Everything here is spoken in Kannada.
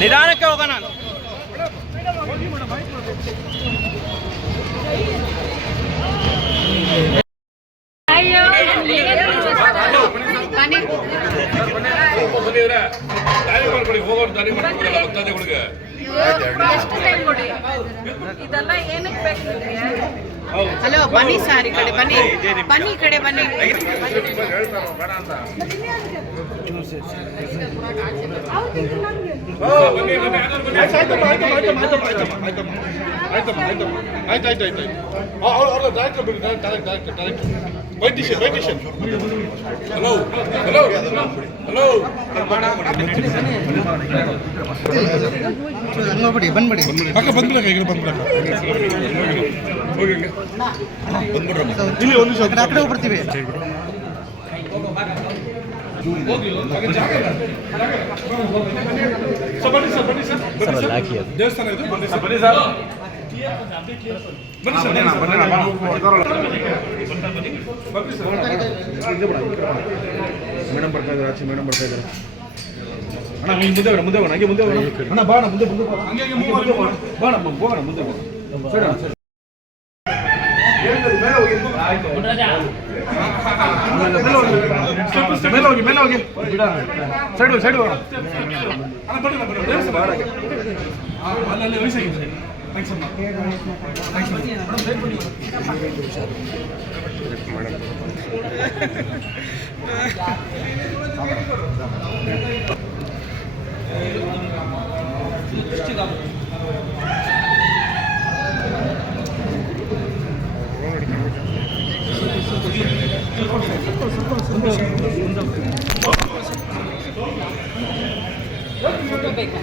ನಿಧಾನಕ್ಕೆ ಹೋಗೋಣ. ಇದೆಲ್ಲ ಏನಕ್ಕೆ ಬೇಕು? ಹಲೋ ಬನ್ನಿ ಸರ್, ಈ ಕಡೆ ಬನ್ನಿ, ಬನ್ನಿ ಈ ಕಡೆ ಬನ್ನಿ. ಹಲೋ ಹಲೋ ಹಲೋ ಬಂದ್ಬಿಡಿ ಬಂದ್ಬಿಡಿ ಅಕ್ಕ ಬಂದ್ಬಿಡಕ್ಕ ಈಗ ಬಂದ್ಬಿಡಕ್ಕ ಇಲ್ಲಿ ಒಂದು ನಿಮಿಷ ಆ ಕಡೆ ಹೋಗ್ಬಿಡ್ತೀವಿ. ದೇವಸ್ಥಾನ ಇದು ಬನ್ನಿ ಸರ್, ಬನ್ನಿ ಸರ್, ಬನ್ನಿ ಸರ್, ಮೇಡಮ್ ಬರ್ತಾ ಇದ್ದಾರೆ, ಆಚೆ ಮೇಡಮ್ ಬರ್ತಾ ಇದ್ದಾರೆ. ಅಣ್ಣ ಮುಂದೆ ಹೋಗೋಣ, ಮುಂದೆ ಹೋಗೋಣ, ಹಂಗೆ ಮುಂದೆ ಹೋಗೋಣ ಅಣ್ಣ, ಬಾಣ ಮುಂದೆ ಮುಂದೆ ಹಂಗೆ ಬಾಣ ಹೋಗೋಣ, ಮುಂದೆ ಹೋಗೋಣ. ಸರಿ ಸರಿ ಮೇಲೆ ಹೋಗಿ ಮೇಲೆ ಹೋಗಿ ಸೈಡ್ ಸೈಡ್ ಹೋಗೋಣ. ಅಲ್ಲೇ ವಯಸ್ಸಾಗಿದೆ. ಥ್ಯಾಂಕ್ಸ್ ಅಮ್ಮ, ಥ್ಯಾಂಕ್ಸ್ ಬೇಕಾ